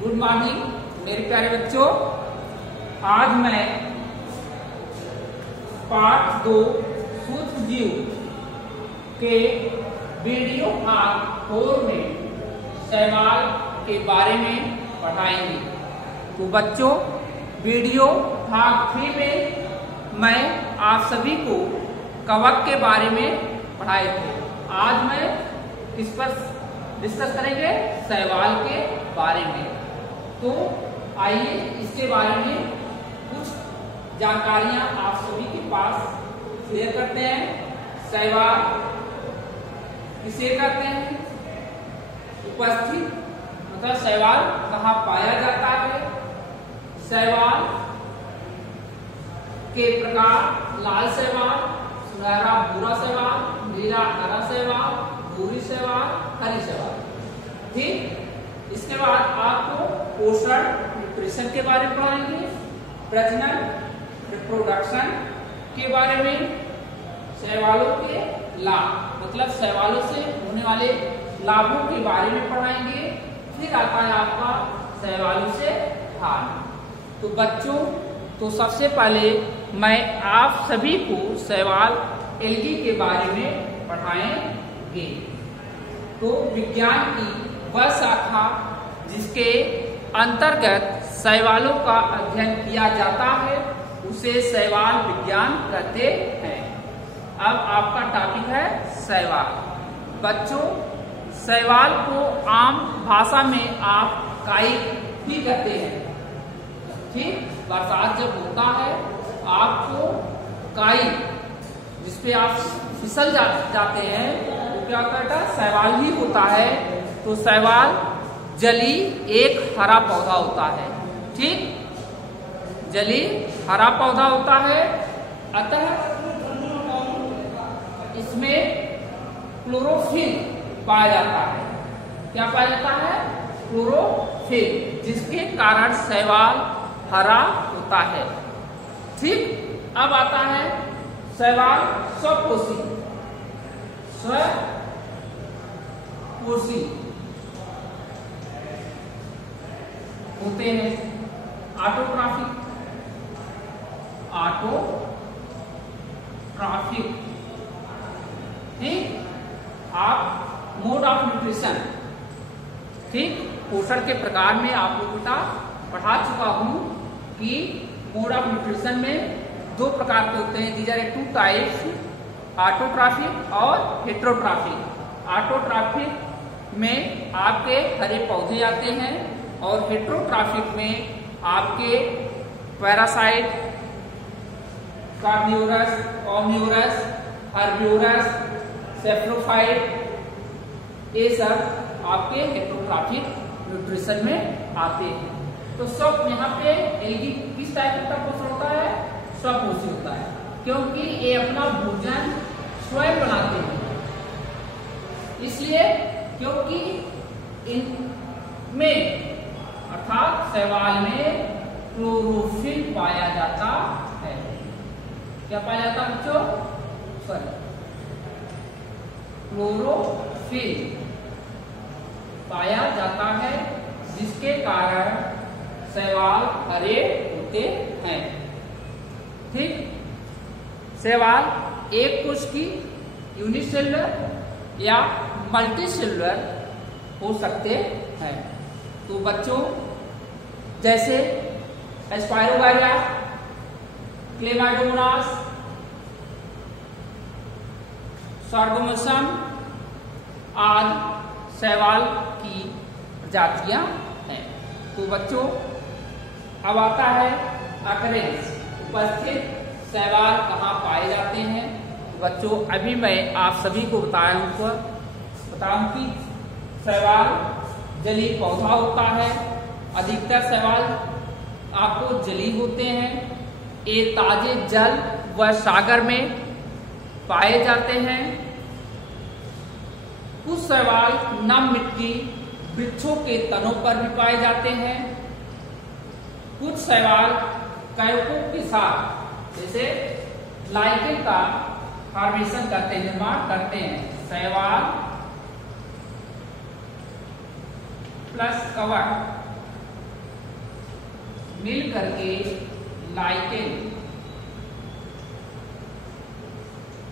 Good morning मेरे प्यारे बच्चों। आज मैं पार्ट 2 सूक्ष्मजीव के वीडियो भाग 4 में शैवाल के बारे में पढ़ाएंगे। तो बच्चों, वीडियो भाग 3 में मैं आप सभी को कवक के बारे में पढ़ाए थे। आज मैं किस पर डिस्कस करेंगे? शैवाल के बारे में। तो आइए इसके बारे में कुछ जानकारियां आप सभी के पास शेयर करते हैं। शैवाल किसे कहते हैं? उपस्थित मतलब शैवाल कहाँ पाया जाता है? शैवाल के प्रकार: लाल शैवाल, सुनहरा भूरा शैवाल, नीला हरा शैवाल, भूरी शैवाल, हरी शैवाल। ठीक, इसके बाद आपको पोषण न्यूट्रिशन के बारे में पढ़ाएंगे, प्रजनन रिप्रोडक्शन के बारे में, शैवालों के लाभ मतलब शैवालों से होने वाले लाभों के बारे में पढ़ाएंगे। फिर आता है आपका शैवालों से हानि। तो बच्चों, तो सबसे पहले मैं आप सभी को शैवाल एल्गी के बारे में पढ़ाएंगे। तो विज्ञान की वह शाखा जिसके अंतर्गत शैवालों का अध्ययन किया जाता है उसे शैवाल विज्ञान कहते हैं। अब आपका टॉपिक है शैवाल। बच्चों, शैवाल को आम भाषा में आप काइट भी कहते हैं। ठीक, बरसात जब होता है आपको काइट जिसपे आप फिसल जाते हैं तो क्या कहता है? शैवाल ही होता है। तो शैवाल जली एक हरा पौधा होता है। ठीक, जली हरा पौधा होता है। अतः इसमें क्लोरोफिल पाया जाता है। क्या पाया जाता है? क्लोरोफिल, जिसके कारण शैवाल हरा होता है। ठीक, अब आता है शैवाल स्वपोषी। स्वपोषी होते हैं। ऑटोट्रॉफिक ठीक, आप मोड ऑफ न्यूट्रिशन, ठीक, पोषण के प्रकार में आप लोगों को पढ़ा चुका हूं कि मोड ऑफ न्यूट्रिशन में 2 प्रकार के होते हैं। दीज आर 2 टाइप्स, ऑटोट्रॉफिक और हेटेरोट्रॉफिक। ऑटोट्रॉफिक में आपके हरे पौधे आते हैं और हेटेरोट्रॉफिक में आपके पैरासाइट, कार्निवोरस, ओमनिवोरस, हर्बिवोरस, सेफ्रोफाइट, ये सब आपके हेटेरोट्रॉफिक न्यूट्रिशन में आते हैं। तो सब यहाँ पे एल्गी किस टाइप का पोषण होता है? स्वपोषी होता है, क्योंकि ये अपना भोजन स्वयं बनाते हैं। इसलिए क्योंकि इनमें अर्थात शैवाल में क्लोरोफिल पाया जाता है। क्या पाया जाता है बच्चों? क्लोरोफिल पाया जाता है, जिसके कारण शैवाल हरे होते हैं। ठीक, शैवाल एक कोश की यूनिसेलुलर या मल्टीसेलुलर हो सकते हैं। तो बच्चों, जैसे एस्पायरोगाइरा, क्लेमाइडोमोनास, सार्गोमेसम आदि शैवाल की प्रजातियां हैं। तो बच्चों, अब आता है अकरेंस, उपस्थित शैवाल कहाँ पाए जाते हैं। तो बच्चों, अभी मैं आप सभी को बताऊं कि शैवाल जलीय पौधा होता है। अधिकतर शैवाल आपको जलीय होते हैं। ये ताजे जल व सागर में पाए जाते हैं। कुछ शैवाल नम मिट्टी, वृक्षों के तनों पर भी पाए जाते हैं। कुछ शैवाल कैयोकों के साथ जैसे लाइकेन का फॉर्मेशन करते हैं, निर्माण करते हैं। शैवाल प्लस कवक मिल करके लाइकेन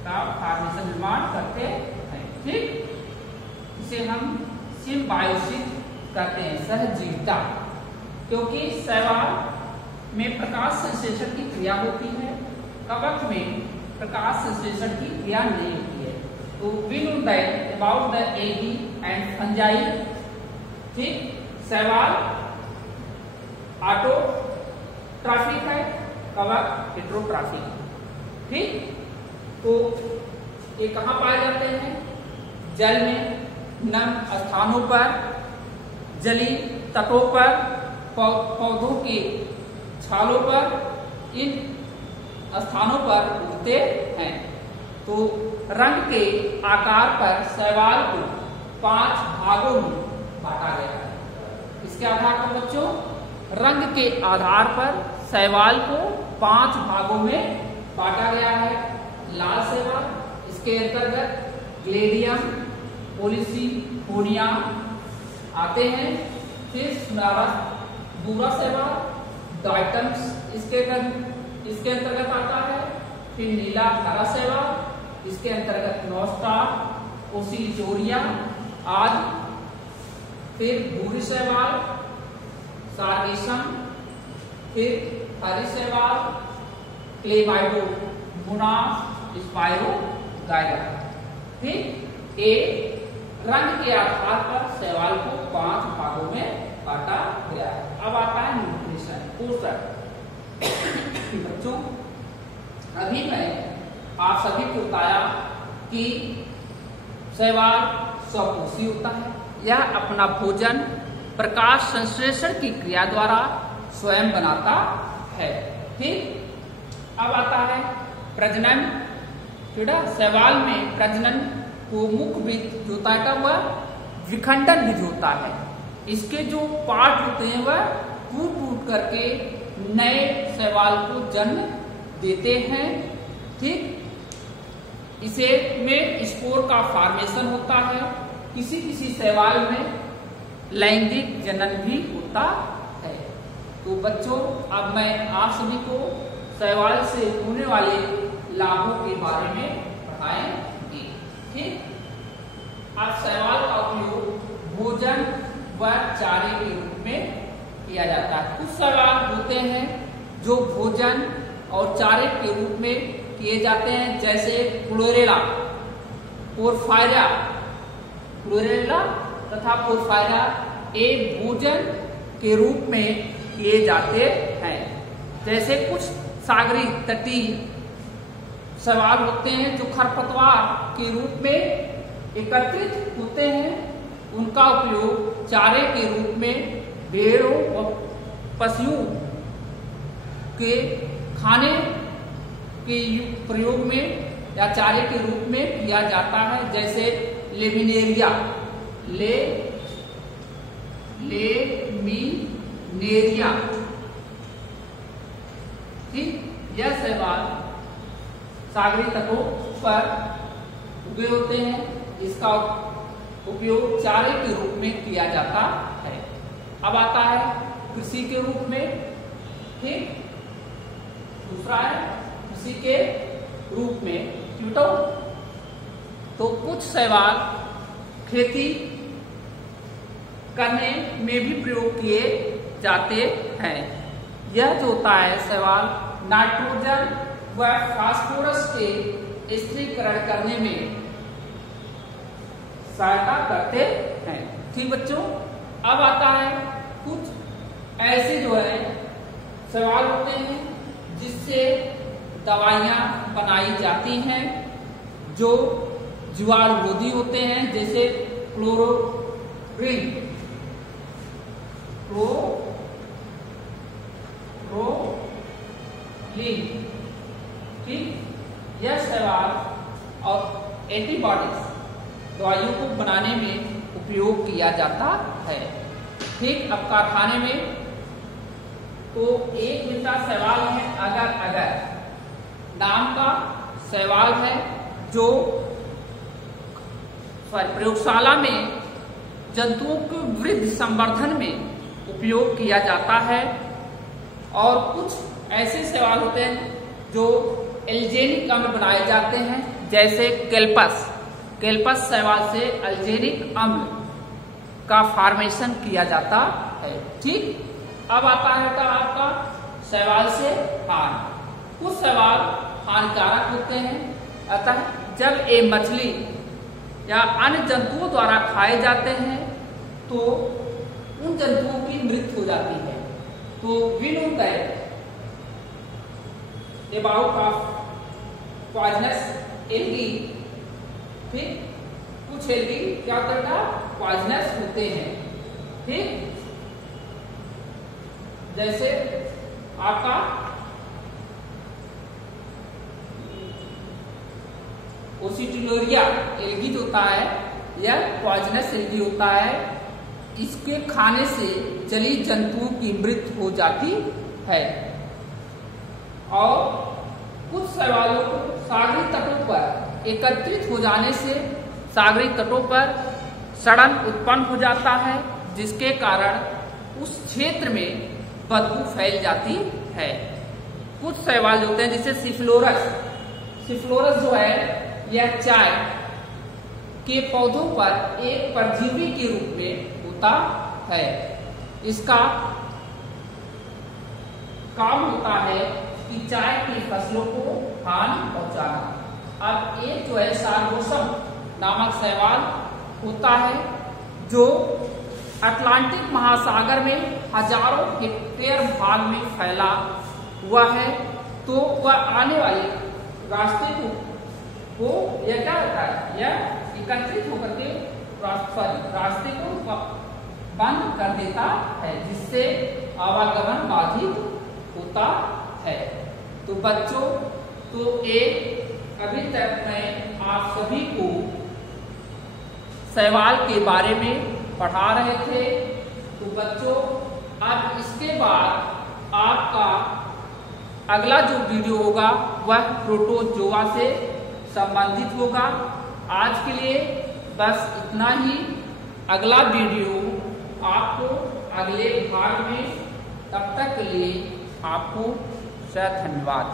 का फॉर्मेशन निर्माण करते हैं। ठीक, इसे हम सिम्बायोसिस कहते हैं, सहजीविता। क्योंकि शैवाल में प्रकाश संश्लेषण की क्रिया होती है, कवक में प्रकाश संश्लेषण की क्रिया नहीं होती है। तो we know that about the algae and fungi. ठीक, शैवाल ऑटोट्रॉफिक है, कवक हेटेरोट्रॉफिक। ठीक, तो ये कहाँ पाए जाते हैं? जल में, नम स्थानों पर, जलीय तटों पर, पौधों के छालों पर, इन स्थानों पर उगते हैं। तो रंग के आकार पर शैवाल को 5 भागों में बांटा गया है। इसके आधार पर बच्चों, रंग के आधार पर शैवाल को 5 भागों में बांटा गया है। लाल शैवाल, इसके अंतर्गत ग्लेडियम, पोलिसीफोनिया आते हैं। फिर सुनहरा भूरा शैवाल, डाइटम्स इसके अंतर्गत आता है। फिर नीला हरा शैवाल, इसके अंतर्गत नोस्टा, ओसिलिटोरिया आदि। फिर भूरी शैवाल, सार्गेसम। फिर हरी शैवाल, क्लेमाइडोमोना, स्पायरोगाइरा। ठीक, ए रंग के आधार पर शैवाल को 5 भागों में बांटा गया है। अब आता है न्यूट्रिशन, पोषण। बच्चों, अभी मैं आप सभी को बताया कि शैवाल स्वपोषी होता है। यह अपना भोजन प्रकाश संश्लेषण की क्रिया द्वारा स्वयं बनाता है। ठीक, अब आता है प्रजनन। शैवाल में प्रजनन को मुख्य विधि होता है, वह विखंडन विधि होता है। इसके जो पार्ट होते हैं वह टूट करके नए शैवाल को जन्म देते हैं। ठीक, इसे में स्पोर का फॉर्मेशन होता है। किसी किसी शैवाल में लैंगिक जनन भी होता है। तो बच्चों, अब मैं आप सभी को शैवाल से होने वाले लाभों के बारे में पढ़ाएंगे। ठीक, अब शैवाल का उपयोग भोजन व चारे के रूप में किया जाता है। कुछ शैवाल होते हैं जो भोजन और चारे के रूप में किए जाते हैं, जैसे क्लोरेला, पोरफायरा। क्लोरेला तथा पोरफायरा एक भोजन के रूप में किए जाते हैं। जैसे कुछ सागरी तटीय शैवाल होते हैं जो खरपतवार के रूप में एकत्रित होते हैं। उनका उपयोग चारे के रूप में भेड़ों और पशुओं के खाने के प्रयोग में या चारे के रूप में किया जाता है। जैसे लेमिनेरिया, लेमिनेरिया। ठीक, यह शैवाल सागरी तटों पर उगे होते हैं। इसका उपयोग चारे के रूप में किया जाता है। अब आता है कृषि के रूप में। ठीक, दूसरा है कृषि के रूप में कीटों। तो कुछ शैवाल खेती करने में भी प्रयोग किए जाते हैं। यह जो होता है शैवाल नाइट्रोजन व फास्फोरस के स्थिरीकरण करने में सहायता करते हैं। ठीक बच्चों, अब आता है कुछ ऐसे जो है शैवाल होते हैं जिससे दवाइयां बनाई जाती हैं, जो जीवाणुरोधी होते हैं, जैसे क्लोरोक्विन, ठीक, यह शैवाल और एंटीबॉडीज दवाइयों को बनाने में उपयोग किया जाता है। ठीक, अब कारखाने में तो एक मिलता शैवाल है अगर नाम का शैवाल है, जो प्रयोगशाला में जंतुओं के वृद्धि संवर्धन में उपयोग किया जाता है। और कुछ ऐसे शैवाल होते हैं जो एल्जेनिक अम्ल बनाए जाते हैं, जैसे कैल्पस शैवाल से एल्जेनिक अम्ल का फॉर्मेशन किया जाता है। ठीक, अब आता है आपका शैवाल से हानि। कुछ शैवाल हानिकारक होते हैं, अतः जब ये मछली या अन्य जंतुओं द्वारा खाए जाते हैं तो उन जंतुओं की मृत्यु हो जाती है। तो we know that about of poisonous algae. ठीक, कुछ एल्गी क्या करता पॉइजनस होते हैं। ठीक, जैसे आपका ओसिटिलोरिया एल्गी जो होता है यह पॉइजनस एल्गी होता है। इसके खाने से जलीय जंतुओं की मृत्यु हो जाती है। और कुछ शैवालों को सागरीय तटों पर एकत्रित हो जाने से सागरीय तटों पर सड़न उत्पन्न हो जाता है, जिसके कारण उस क्षेत्र में बदबू फैल जाती है। कुछ शैवाल होते हैं जैसे सिफ्लोरस जो है यह चाय के पौधों पर एक परजीवी के रूप में होता है। इसका काम होता है कि चाय की फसलों को हानि पहुंचाना। अब एक जो है सार्गोसम नामक शैवाल होता है जो अटलांटिक महासागर में हजारों हेक्टेयर भाग में फैला हुआ है। तो वह आने वाले रास्ते को यह क्या होता है, यह एकत्रित होकर के रास्ते को बंद कर देता है, जिससे आवागमन बाधित होता है। तो बच्चों, तो अभी तक मैं आप सभी को शैवाल के बारे में पढ़ा रहे थे। तो बच्चों, अब इसके बाद आपका अगला जो वीडियो होगा वह प्रोटोजोआ से संबंधित होगा। आज के लिए बस इतना ही। अगला वीडियो आपको अगले भाग में, तब तक के लिए आपको धन्यवाद।